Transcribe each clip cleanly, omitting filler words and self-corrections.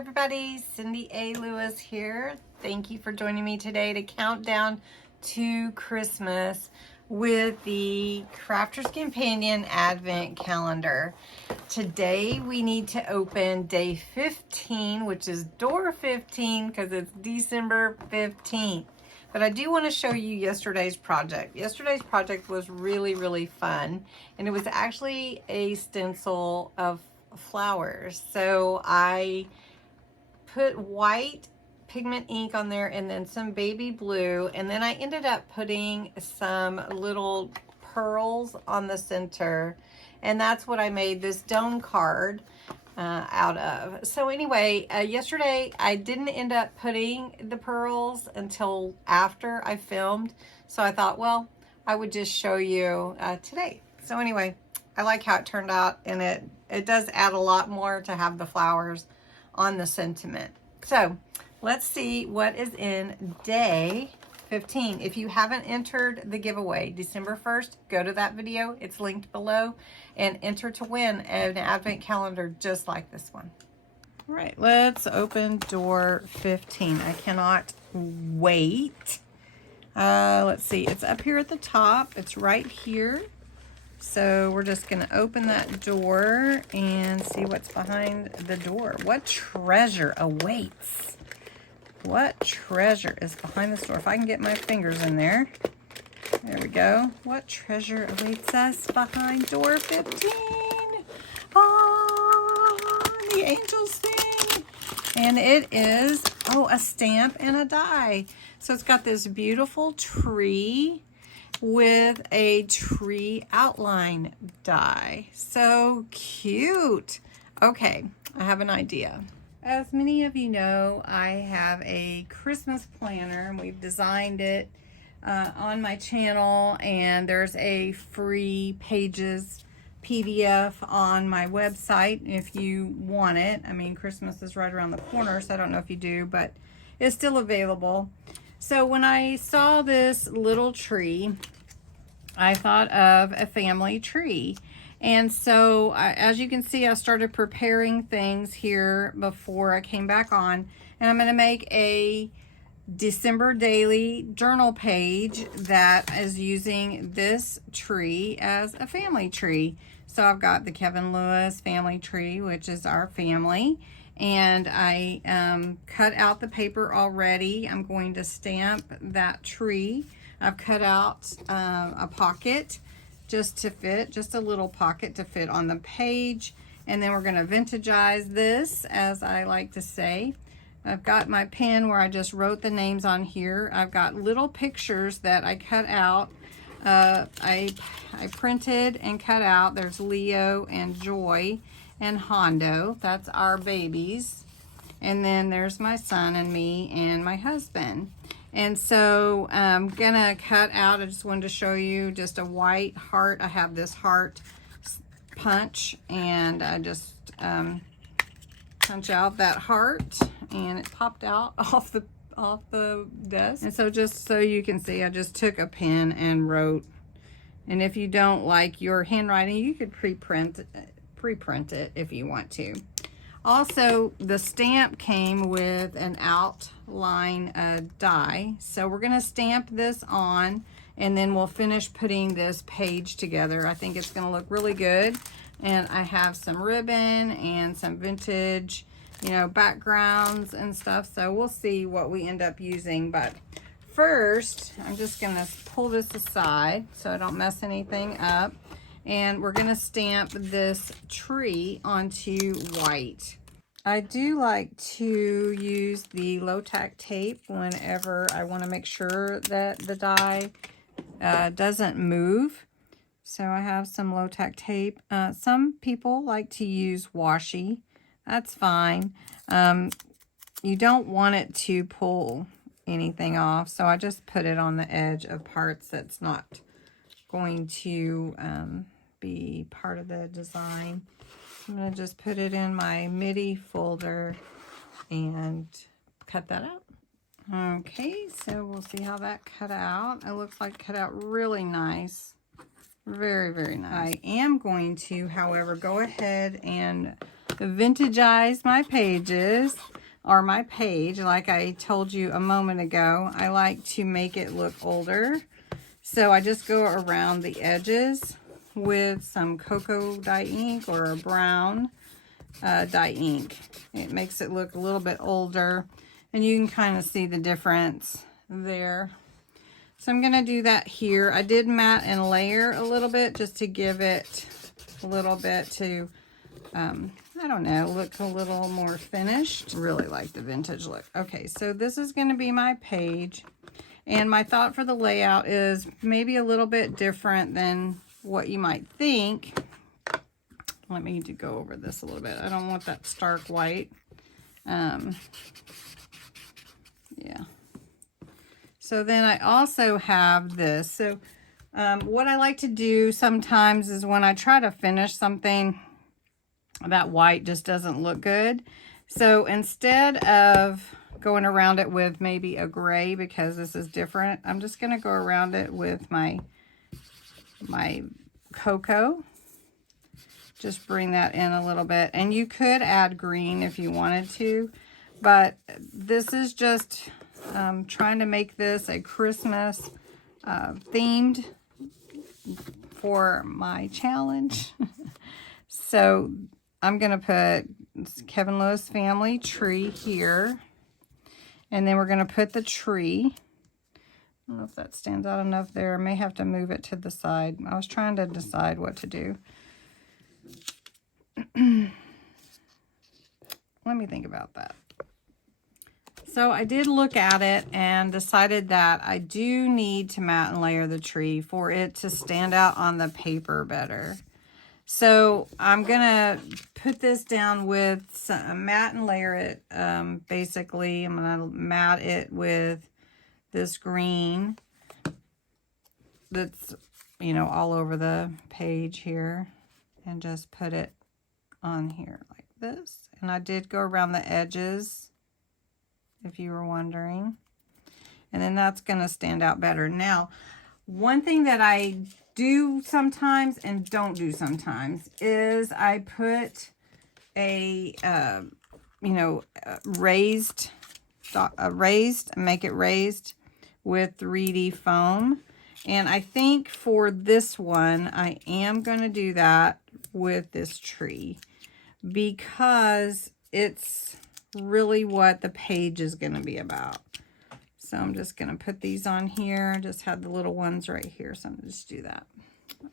everybody, Cindy A. Lewis here. Thank you for joining me today to count down to Christmas with the Crafter's Companion Advent Calendar. Today we need to open day 15, which is door 15 because it's December 15th. But I do want to show you yesterday's project. Yesterday's project was really fun, and it was actually a stencil of flowers. So I put white pigment ink on there and then some baby blue, and then I ended up putting some little pearls on the center, and that's what I made this dome card out of. So anyway, yesterday I didn't end up putting the pearls until after I filmed, so I thought, well, I would just show you today. So anyway, I like how it turned out, and it does add a lot more to have the flowers on the sentiment. So let's see what is in day 15. If you haven't entered the giveaway December 1st, go to that video. It's linked below and enter to win an advent calendar just like this one. All right, let's open door 15. I cannot wait. Let's see, it's up here at the top. It's right here. So we're just going to open that door and see what's behind the door. What treasure awaits? What treasure is behind this door? If I can get my fingers in there. There we go. What treasure awaits us behind door 15? Oh, the angels sing. And it is, oh, a stamp and a die. So it's got this beautiful tree with a tree outline die. So cute. Okay, I have an idea. As many of you know, I have a Christmas planner, and we've designed it on my channel, and there's a free pages PDF on my website if you want it. I mean, Christmas is right around the corner, so I don't know if you do, but it's still available. So when I saw this little tree, I thought of a family tree. And so as you can see, I started preparing things here before I came back on. And I'm going to make a December daily journal page that is using this tree as a family tree. So I've got the Kevin Lewis family tree, which is our family. And I cut out the paper already. I'm going to stamp that tree. I've cut out a pocket just to fit, just a little pocket to fit on the page. And then we're going to vintagize this, as I like to say. I've got my pen where I just wrote the names on here. I've got little pictures that I cut out. I printed and cut out. There's Leo and Joy and Hondo. That's our babies. And then there's my son and me and my husband. And so I'm gonna cut out, I just wanted to show you just a white heart. I have this heart punch, and I just punch out that heart, and it popped out off the desk. And so just so you can see, I just took a pen and wrote. And if you don't like your handwriting, you could pre-print it if you want to. Also, the stamp came with an outline die. So we're going to stamp this on, and then we'll finish putting this page together. I think it's going to look really good. And I have some ribbon and some vintage, backgrounds and stuff. So we'll see what we end up using. But first, I'm just going to pull this aside so I don't mess anything up. And we're going to stamp this tree onto white. I do like to use the low-tack tape whenever I want to make sure that the die doesn't move. So I have some low-tack tape. Some people like to use washi. That's fine. You don't want it to pull anything off, so I just put it on the edge of parts that's not going to be part of the design. I'm going to just put it in my MIDI folder and cut that out. Okay, so we'll see how that cut out. It looks like it cut out really nice. Very nice. I am going to, however, go ahead and vintagize my pages, or my page, like I told you a moment ago. I like to make it look older. So I just go around the edges with some cocoa dye ink or a brown dye ink. It makes it look a little bit older, and you can kind of see the difference there. So I'm going to do that here. I did matte and layer a little bit just to give it a little bit to, I don't know, look a little more finished. Really like the vintage look. Okay, so this is going to be my page. And my thought for the layout is maybe a little bit different than what you might think. Let me go over this a little bit. I don't want that stark white. Yeah. So then I also have this. So what I like to do sometimes is when I try to finish something, that white just doesn't look good. So instead of going around it with maybe a gray, because this is different, I'm just going to go around it with my cocoa. Just bring that in a little bit. And you could add green if you wanted to, but this is just trying to make this a Christmas themed for my challenge. So I'm going to put Kevin Lewis Family Tree here. And then we're going to put the tree. I don't know if that stands out enough there. I may have to move it to the side. I was trying to decide what to do. Let me think about that. So I did look at it and decided that I do need to matte and layer the tree for it to stand out on the paper better. So I'm going to put this down with some matte and layer it. Basically, I'm going to matte it with this green that's, you know, all over the page here, and just put it on here like this. And I did go around the edges, if you were wondering. And then that's going to stand out better. Now, one thing that I do sometimes and don't do sometimes is I put a, raised, make it raised with 3D foam. And I think for this one, I am going to do that with this tree, because it's really what the page is going to be about. So I'm just going to put these on here. I just had the little ones right here, so I'm going to just do that.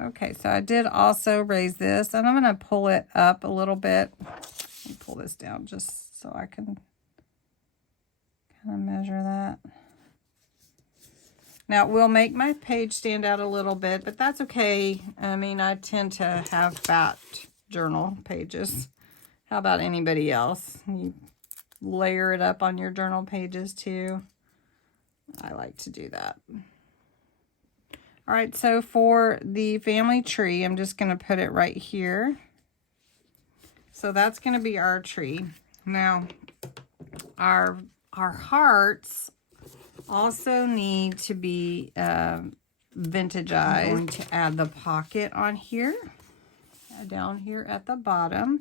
Okay, so I did also raise this, and I'm going to pull it up a little bit. Let me pull this down just so I can kind of measure that. Now, it will make my page stand out a little bit, but that's okay. I mean, I tend to have fat journal pages. How about anybody else? You layer it up on your journal pages too. I like to do that. All right, so for the family tree, I'm just going to put it right here. So that's going to be our tree. Now, our hearts also need to be vintageized. I'm going to add the pocket on here, down here at the bottom.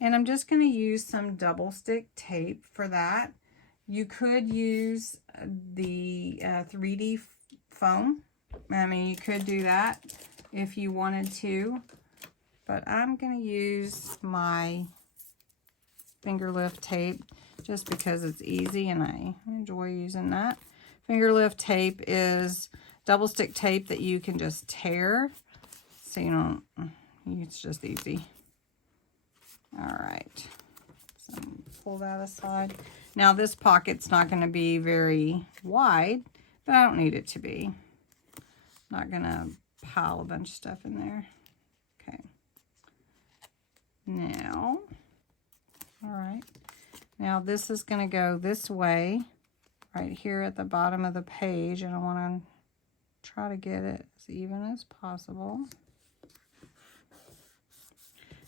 And I'm just going to use some double stick tape for that. You could use the 3D foam. I mean, you could do that if you wanted to. But I'm going to use my finger lift tape just because it's easy and I enjoy using that. Finger lift tape is double stick tape that you can just tear. So you don't, it's just easy. All right. So pull that aside. Now this pocket's not going to be very wide, but I don't need it to be. Not going to pile a bunch of stuff in there. Okay. Now, all right. Now this is going to go this way, right here at the bottom of the page, and I want to try to get it as even as possible.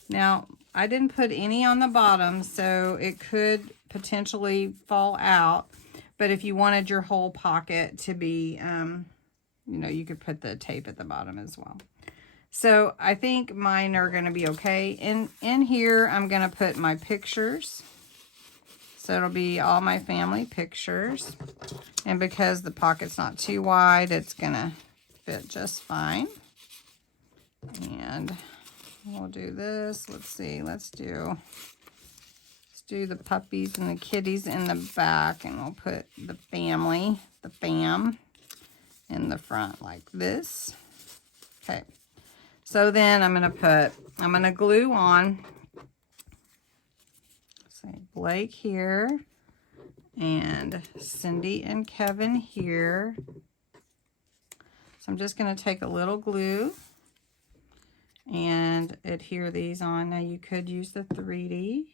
Now, I didn't put any on the bottom, so it could potentially fall out. But if you wanted your whole pocket to be, you could put the tape at the bottom as well. So I think mine are going to be okay. In here, I'm going to put my pictures. So it'll be all my family pictures. And because the pocket's not too wide, it's going to fit just fine. And we'll do this. Let's see. Let's do the puppies and the kitties in the back. And we'll put the family, the fam, in the front like this. Okay. So then I'm going to glue on, say Blake here, and Cindy and Kevin here. So I'm just going to take a little glue and adhere these on. Now you could use the 3D,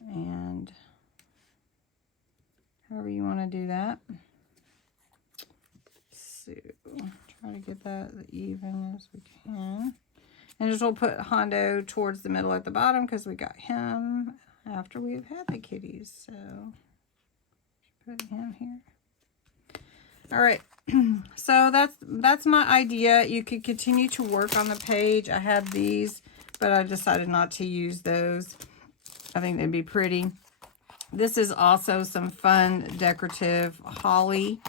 and however you want to do that. So try to get that as even as we can. And just we'll put Hondo towards the middle at the bottom because we got him after we've had the kitties. So put him here. All right. So that's my idea. You could continue to work on the page. I have these, but I decided not to use those. I think they'd be pretty. This is also some fun decorative holly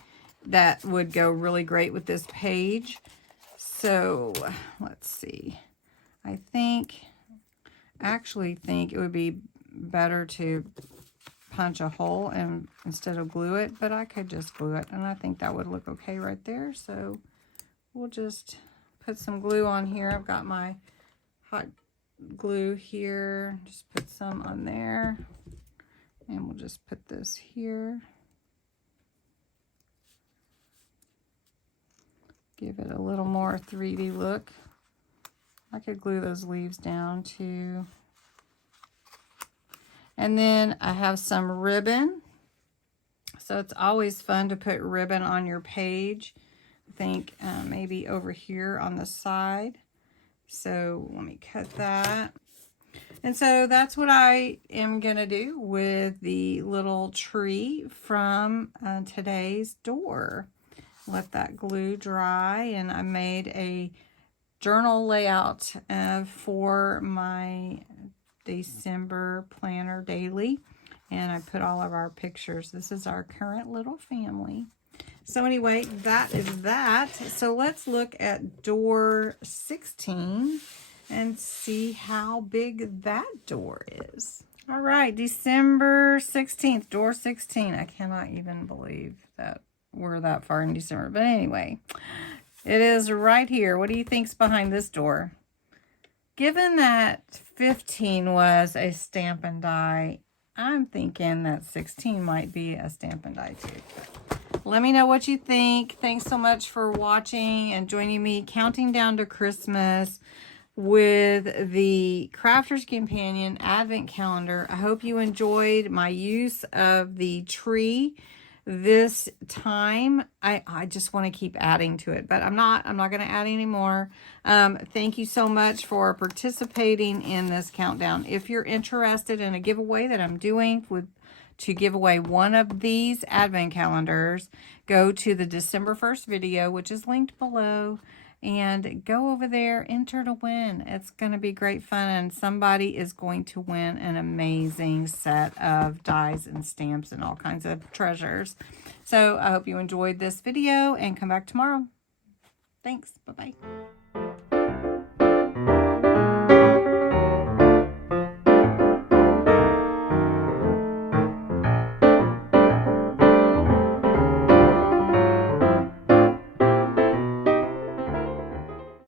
that would go really great with this page. So let's see. I actually think it would be better to punch a hole and instead of glue it, but I could just glue it, and I think that would look okay right there. So we'll just put some glue on here. I've got my hot glue here. Just put some on there, and we'll just put this here. Give it a little more 3D look. I could glue those leaves down too. And then I have some ribbon. So it's always fun to put ribbon on your page. I think maybe over here on the side. So let me cut that. And so that's what I am going to do with the little tree from today's door. Let that glue dry, and I made a journal layout for my December planner daily, and I put all of our pictures. This is our current little family. So anyway, that is that. So let's look at door 16 and see how big that door is. All right, December 16th, door 16. I cannot even believe that we're that far in December. But anyway, it is right here. What do you think's behind this door? Given that 15 was a Stampin' Die, I'm thinking that 16 might be a Stampin' Die too. Let me know what you think. Thanks so much for watching and joining me counting down to Christmas with the Crafter's Companion Advent Calendar. I hope you enjoyed my use of the tree this time. I just want to keep adding to it, but I'm not going to add any more. Thank you so much for participating in this countdown. If you're interested in a giveaway that I'm doing to give away one of these advent calendars, go to the December 1st video, which is linked below, and go over there, enter to win. It's going to be great fun, and somebody is going to win an amazing set of dies and stamps and all kinds of treasures. So I hope you enjoyed this video, and come back tomorrow. Thanks. Bye-bye.